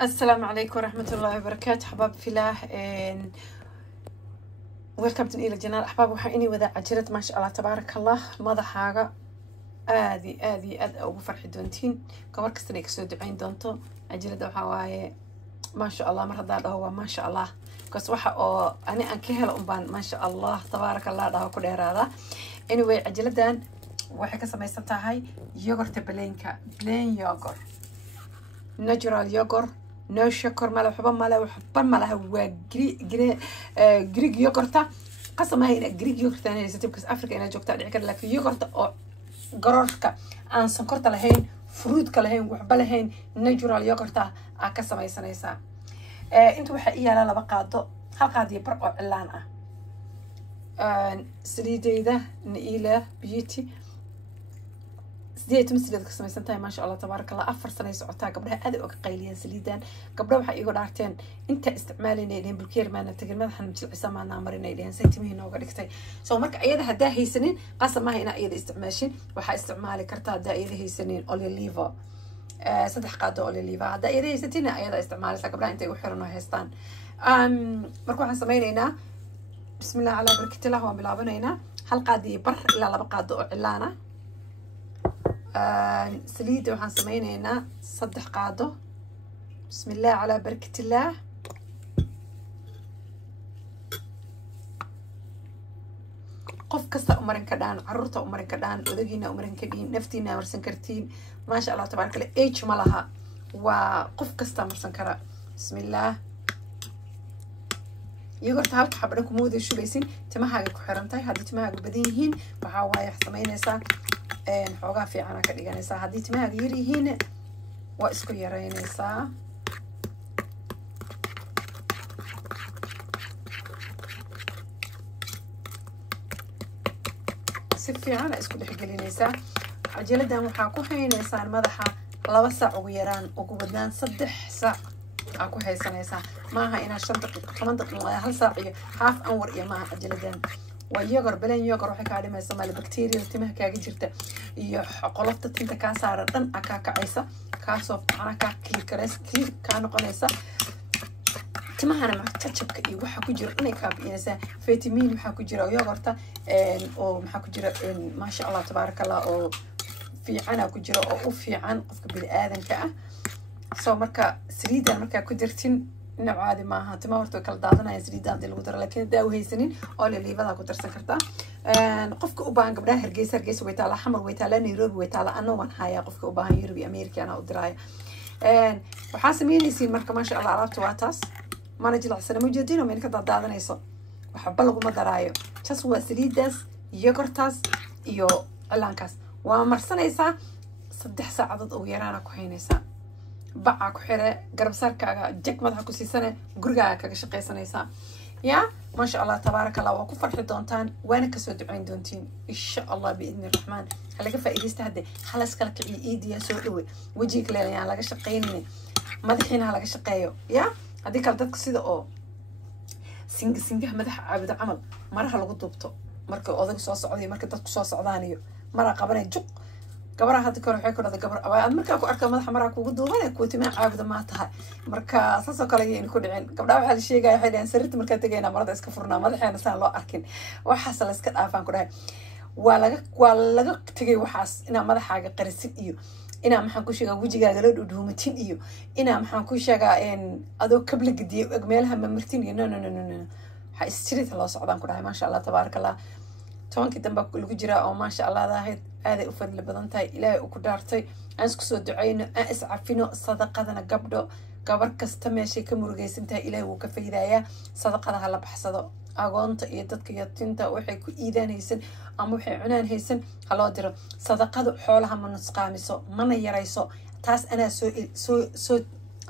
السلام عليكم ورحمة الله وبركاته حباب في الله welcome إلى الجنال أحباب وحيني وذا عجلت ما شاء الله تبارك الله ماذا حاجة آدي أو فرح دونتين كمر كستني كسود عين دونتو عجلت وحواي ما شاء الله مرة ده هو ما شاء الله كس وح أو أنا أنكهل أمبان ما شاء الله تبارك الله ده كل هذا anyway عجلت دان وحكي سمي سبتها يوغرت بلين يوغر natural yogurt no sugar ما له حبا ما له هو جريج يوغرتا قسم هاي جريج يوغرتا أنا لسه تبكس أفريقيا أنا جوكتا دعك لك يوغرت أو جرارك أن سكرت لهين فروت لهين وحبا لهين natural يوغرتا قسم هاي سنيسا أنتوا حقيقة لا بقادو هالقادي برقع اللانة سليدي ده نقيلة بيوتي سديت مسجد كسمة سنتين ما شاء الله تبارك الله أفر سنة سعوتها قبلها أذى وقيليا سليدان قبلها وحق يقول عارتين أنت استعمالي نيلين بالكير ما نتقل ماذا حنمشي العسامة نامرين نيلين سيتمين وقالكتي سو مرك أيضا هدا هي سنين قاسم ما هنا أيضا استعماشين وحق استعمالي كرتا هدا أيضا هي سنين أولي ليفا صدح قادو أولي ليفا هدا أيضا هي ستين أيضا استعمالي قبلها أنت يوحرون هيستان مركو حنسمينينا بسم الله على بركة الله وبلابنينا حلقة دي بر إلا لبقادو إلانا سليدة وحن سمينينا صدح قادو بسم الله على بركة الله قف كستا أمرين كدان عرورتا أمرين كدان ودقينا أمرين كدين نفتينا مرسن كرتين ما شاء الله تبارك الله إيش ملها وقف كستا مرسن كرا بسم الله يقولت هالك حبركم مودي شو بيسين تماها كحرمتاي هذه تماها بدينهين وحاواي حسمينيسا حوغا في عنا كديغانيسا هادي تماها يريهين waa isku yaraynaysaa si fiican isku dhexgelinaysaa cajiladan waxaa ku haynaysaan madaxa 2 saac ugu yaraan ugu badnaan 3 saac aa ku haysanaysaa maaha inaa 5 daqiiqo 10 daqiiqo 1 saac iyo half hour iyo maaha cajiladan ويوغر بلين يوغر waxay ka dhimaysaa mal bacteria timaha kaaga jirta iyo qolofta tinta ka saaran dhan aka kacaysa ka soo facana ka clear ka noqonaysa timahana ma jabka iyo waxa ku jira inay ka bixinaysa vitamin waxa ku jira yogurta oo waxa ku jira ma sha Allah tabarakallah oo fiican ku jira oo u fiican qofka bini aadanka ah soo marka saliidan marka ku dirtin نوع عادي معها تمارتو كل دادنا يزيدان دي الودر لكن داو هيسنين أو اللي بذا كنت سكرتها قفك أوبان قبلها هرجيس ويتالا حمر ويتالا نيروبي ويتالا أنا وان هاي قفك أوبان يوروبي أمريكا أنا ودراية وحاسمين يصير مركب ما شاء الله عرفت واتاس ما نجي العسل موجودين ومن كذا دادنا يصل وحب لهم دراية تسوى سليدس يوغرتاس يو لانكاس ومرسنا يسا 6 ساعات أو يرانا كوحين يسا بقى كحرة قرب سركا جك مدح كوسيسنة جرجا كشقيسنيسا يا ما شاء الله تبارك الله وكفر في دونتان وين كسود عين دونتين إن شاء الله بإذن الرحمن هلاك فائدة استهدي خلاص كلك إيدي يا سوي وجيك لين يعني لقى شقيني مدحين هلاك شقيو يا هذيك الدك سيد أو سنجه مدح عبد عمل مرة هلا قطبته مركو أذك صوص عادي مركو دك صوص عدانيو مرة قبنا جق قبرها هذا كله حيكون هذا قبر أبى أمريكا كو أركب مدح مرة كو قدو غير كو تمام عابد ما تها مركا أساسا كله يكون عين قبرها واحد الشيء جاي حيلين سرت مركا تجينا مرة إسكفرنا مدح أنا سان الله أركن وحصل إسكت أفان كله ولا تجي وحاس إنا مدح حاجة قرصين إيو إنا محن كوشة وجي جالود ودومتين إيو إنا محن كوشة إن أدو قبل جدي أجملها ممرتين نو حيستريت الله صعدان كله ما شاء الله تبارك الله tobankii dambe lagu jira oo ma sha Allah ahayd aad ay u fadli badan tahay ilaahay uu ku dhaartay aan isku soo duceyno aan iscafino sadaqadana gabdho gabar kasta meeshay ka murugaysan tahay ilaahay uu ka faa'iideeyaa sadaqada hala baxsado agoonta iyo dadka yatinta waxay ku iidanaysan ama waxay cunaan haysan haloo diro sadaqadu xoolaha ma nusqaamiso mana yarayso taas ana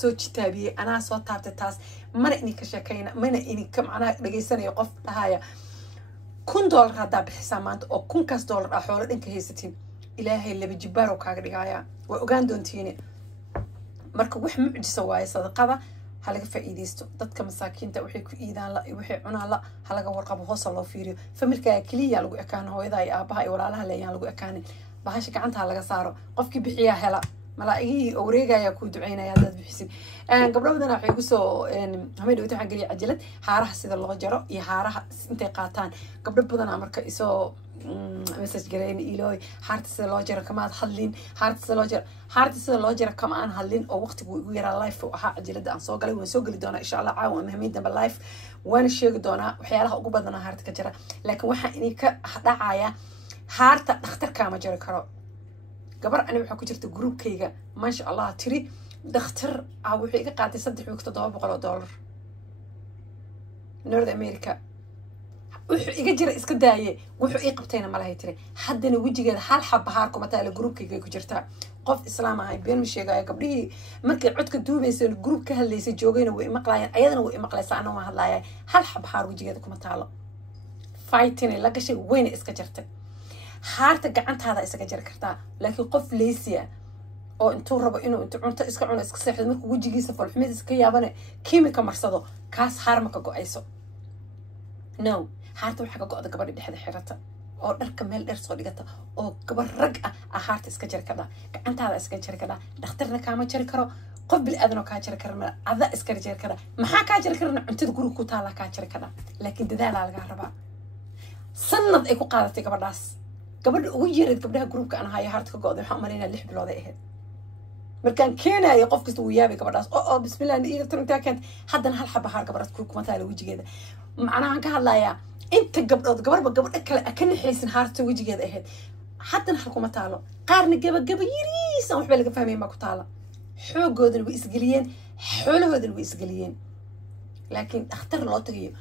soo jitaabiyay ana soo taabtay taas mana inii ka sheekayna mana inii ka macnaha dhageysanayo qof dhahaya $1 هذا بحسامات أو $1 أحول إنك هيستين إلهي اللي بجباره كاغ دغايا وأوغان دونتيني marka wax mucjiso waay sadaqada halaga faa'iideysto dadka masaakiinta waxay ku iidaan la waxay cunaan la halaga warqabo hoos loo fiiriyo familka kaliya lagu ekaan hooyada ay aabaha ay walaalaha leeyaan lagu ekaanin bahasha gacanta laga saaro qofkii bixiya hela ملاقيه أوريجا يا كود عينا يا داد بحسين قبل بدنا حيقصوا هميد وتوحى قلي عجلت حارها سيد الله جرى يحارها انتقاتان قبل بدنا عمرك إسوا مسج جرين إيلوي حارت سيد الله جرى كمان حلين حارت سيد الله جرى كمان حلين أو وقت ويرى اللايف وها عجلت عن صوغلي ونسوق اللي دونا إن شاء الله عاون مهمين دم اللايف وين الشيء دونا وحيالها أقوى بدنا هارت كجرى لكن وح إني كدعاية هارت اختر كام جرى كرو قبر أنا وحكي جرت جروب كيجا ما شاء الله تري دختر أو حقيقة قاعدة صدق وقت $100 نورد أمريكا وحقيقة جرى إسكنداية وحقيقة قبتين ما لها تري حدنا وجي جد حال حب هاركم مثلا جروب كيجا كجرتها قف إسلام هاي بين مش جاي قبليه مركز عدك دوب يصير الجروب كهاللي يسجوجين وإمقلاين أيضا وإمقلاين أنا ما هلايا حال حب هار وجي جدكم مثلا فايتين لقى شيء وين إسكجرته حارتك قعنت هذا إسكجر كرتا لكن قف ليسيا أو أنتو ربع إنه أنتو عنت إسكعون إسكسيح مرك وجي جيس فول حميد إسكيا بنا كيميكا مرصدو كاس حارمك جو أيسو نو حارته حاجة جو أذا كبر بحد حيرته أو نركمل إرسو لقطة أو كبر رجع حارت إسكجر كذا قعنت هذا إسكجر كذا دخترنا كام جر كرو قبل أذنه كاجر كرنا عذا إسكجر كذا ما حكاجر كرنا أنت تقول كوتالا كاجر كذا لكن دال على الجربة سند إيكو قادتي كبر راس قبل ويجرد قبلها جروب كأنا هاي هارت كقاضي حمرين اللي حبلوا ذا إهد مركان كينا يقف كست ويابي قبل راس أو بسم الله إذا ترى كانت حدا هالحبة هار قبل راس كروك مثلا ويجي كذا معناها عنك هلا يا أنت قبل أكل حيسن هارت ويجي كذا إهد حدا نحكوا مثلا قارن قبل يريس أو حبلك فاهمين ما كتالا حوق هذا الويسقليين حلو هذا الويسقليين لكن اختار لوتريو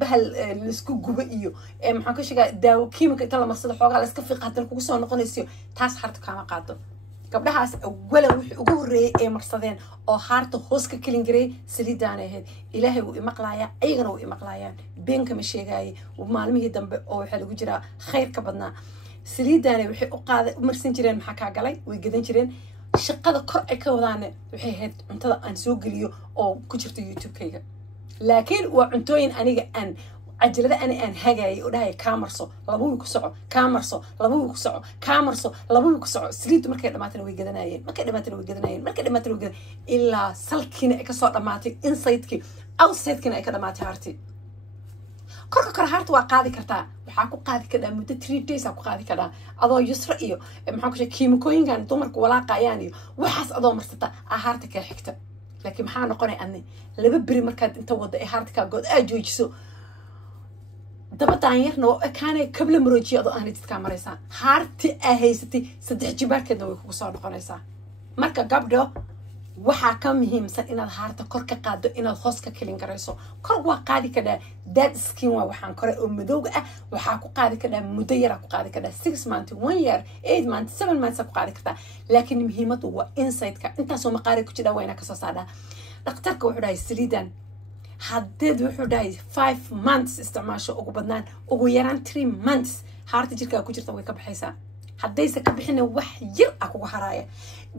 بهال الاسكو جوبيو maxaan ka sheegay daawo kiimika inta la marsado xoogaa la iska fiiqa hadana kugu soo noqonayso taas harta kama qaado gabdhahaas wala wixii ugu horeeyay ee marsadeen oo harta hoos ka kelin garay saliidaan ahayd ilaahay uu imaqlaaya ayagana uu imaqlaayaan beenka ma sheegay maalmihii dambe oo waxa lagu jiraa khayr ka badnaa saliidaan waxay u qaaday marsan jireen maxaa ka galay way gadan jireen shaqada kor ay ka wadaan waxay ahayd cuntada aan soo geliyo oo ku jirta YouTube-kayga لكن وعنتوين أنا أن عجلة أنا أن هجاي وده كامرسو لابوي كسعو كامرسو لابوي كسعو كامرسو لابوي كسعو سريد مركز ما تنوي جدناين مركز ما تنوي جدناين مركز ما تنوي جد إلا سلكنا كسر ماتي إنسايدك أو سيدكنا كذا ماتي هارتي كرك كرهارت وقاضي كرتا وحاكو قاضي كذا مدة 3 days أكو قاضي كذا أضو يسرع إيو محاكو شيء كيميكوين كان تمرك ولا قياني وحس أضو مرستا هارتك الحكتة لكن maxaa noqonay anni laba bari markaad inta wada ee hartka god aad joojiso daba daanyarna oo kaanay kabla maroojiyo aan jidka maraysaa harti ay haysatay saddex jibaarkeedna way kugu soo noqonaysaa marka gabdho waxa ka muhiimsan inaad harta kor ka qaado inaad hoos ka kelin garayso kor waa qaadi kada dead skin waa waxaan kore oo madowga ah waxa ku qaadi kada muddo yar ku qaadi kada 6 months 1 year 8 months 7 months ku qaadi kartaa laakiin muhiimadu waa inside-ka intaas oo maqaari ku jira wayna ka soo saardaa dhakhtarka wuxuu dhahay saliidan haddeed wuxuu dhahay 5 months isticmaasho ugu badnaan ugu yaraan 3 months harta jirka ku jirta way ka baxaysaa haddaysa ka bixina wax yar ah kugu haraaya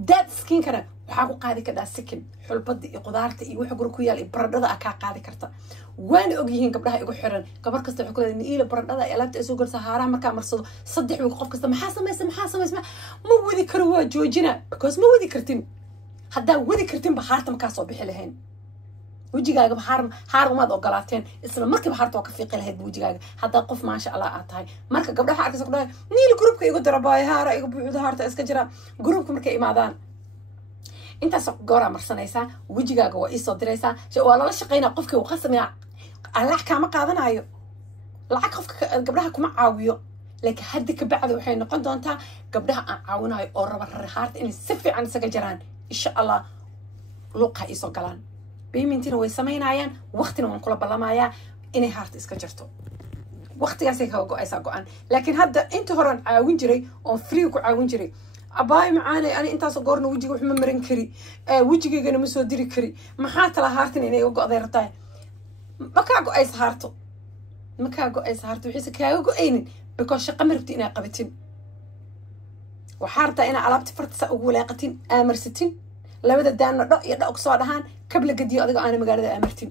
dead skin kana waxaa ku qaadi kartaa sikin xulbada iyo qudaarta iyo waxa guri ku yaal iyo baradhada ka qaadi karta waan og yihiin gabdhaha igu xiran gabar kasta waxa ku leedahay niila baradhada ee laabta soo galsa haaraha marka marsado saddex wiil qof kasta maxaa sameeyay ma wadi karo waa joojina because ma wadi kartin haddaa wadi kartin ba haarta ma ka soo bixi lahayn wajigaaga haar umaad ogolaateen isla markiiba harta ka fiiqi lahayd wajigaaga hadda qof ma sha Allah aad tahay marka gabdhaha arkaysa ku dhahay niil groupka igu darabaay haara igu buuxdo harta iska jira groupka markay imaadaan intaas goora marsanaysa wajigaaga waa isoo diraysa waa la shaqeynaa qofkii uu qasamaya Allah kama qaadanayo lacag qofka gabdhaha kuma caawiyo laakiin hadda ka bacdi waxay noqon doontaa gabdhaha aan caawinayo oo raba harta in si fiican isaga jiraan insha Allah luqa isoo galaan بيمنتين ويسمينايان وقتنا ونقول بلامايا إني هارت إسكا جرتو وقتي أسيك هو قايسا قوان لكن هذا أنت هران عاون جري أو فريق عاون جري أباي معانا أنا أنت صقورنا وجهي وحنا مرن كري وجهي جانا مسودري كري ما حات لا هارتني إني وقا ضيرتاي ما كاقو أيس هارتو ما كاقو أيس هارتو وحيس كاقو أينن بكو شقة مربتي إنا قبتين وحارتا إنا علابتي فرتسا أقولاقتين آمرستين labada daana dho iyo dho soo dhahan kabla gadiyo adiga aan magaalada amartin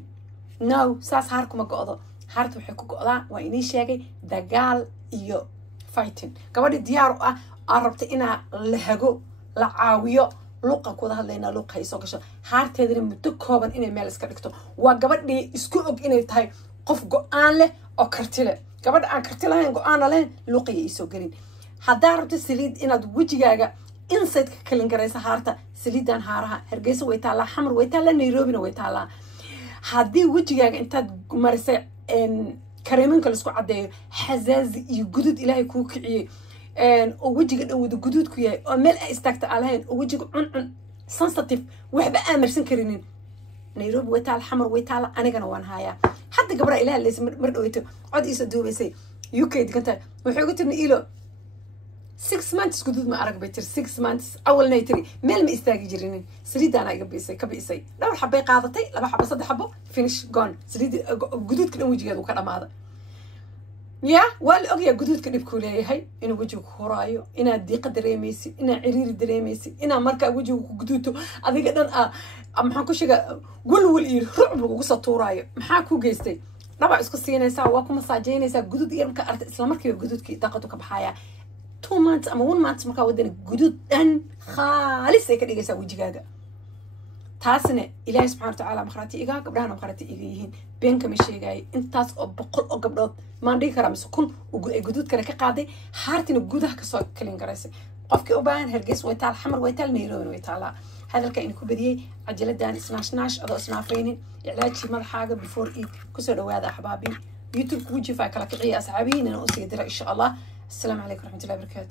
no saas harku ma go'do hartu waxay ku go'daa waa inii sheegay dagaal iyo fighting gabadhi diyaar u ah rabta ina la hago la caawiyo luqa ku wada hadlayna luqa ay soo gasho haarteedina muddo kooban inay meel iska dhigto waa gabadhii isku og inay tahay qof go'aan leh oo karti leh gabadha aan karti lahayn go'aan lahayn luqa ay soo galin haddaa rabto saliid inaad wejigaaga inside ka kalin garaysa haarta saliidan haaraha Hargeysa way taalaa xamar way taalaa Nairobina way taalaa haddii wejigaaga intaad marisay kareemanka la isku cadeeyo xazaazi iyo gudud ilaahay kuu kiciyey oo wejiga dhan wada guduud ku yahay oo meel ay istaagta aan lahayn oo wejiga cuncun sensitive waxba aan marsan karinin Nairobi way taal xamar way taala anigana waan hayaa hadda gabadha ilaahay lees mar dhaweyto cod iisa duubaysay UK diganta waxay ugu tirnay ilo 6 months gudud ma arag beetir 6 months awal naytri meel ma istaagi jirinin saliidana iga biisay ka biisay dhowr xabay qaadatay laba xabo saddex xabo finish gone saliid gududka dhan wejigeedu ka dhamaada يا والأغيا جدود كده بكليه هاي إنه وجهك هرايو إنه دقة دريميسي إنه عرير دريميسي إنه مركا وجهك جدوده هذا قدر محاكو شيء قول والإير رعب وقصة تورايو محاكو جيستي طبعا إسكو سينا يسا واكو مساجين يسا جدود إيرمك أرت إسلام مركا جدود كي طاقتك بحياة 2 months أما 1 months مركا ودين جدود أن خالص هيك اللي يسا وجهك taasina ilaahay subxaanahu wa ta'aala makhraati iga gabdhahan makhraati iga yihiin beenka ma sheegay intaas oo boqol oo gabdhood maan dhigi karaa mise kun ay guduud kale ka qaaday haartina gudaha ka soo kalin garaysay qofkii u baahan Hargeysa way taal xamar way taal Nairobi way taalaa hadalka in ku badiyay cajiladan isnaash adoo isnaafaynin ilaajii madaxaaga before eat ku soo dhawaada axbaabi youtube ku jifa kala kiciya asxaabiina oo sii dira insha Allah assalamu alaykum warahmatullahi wabarakatuh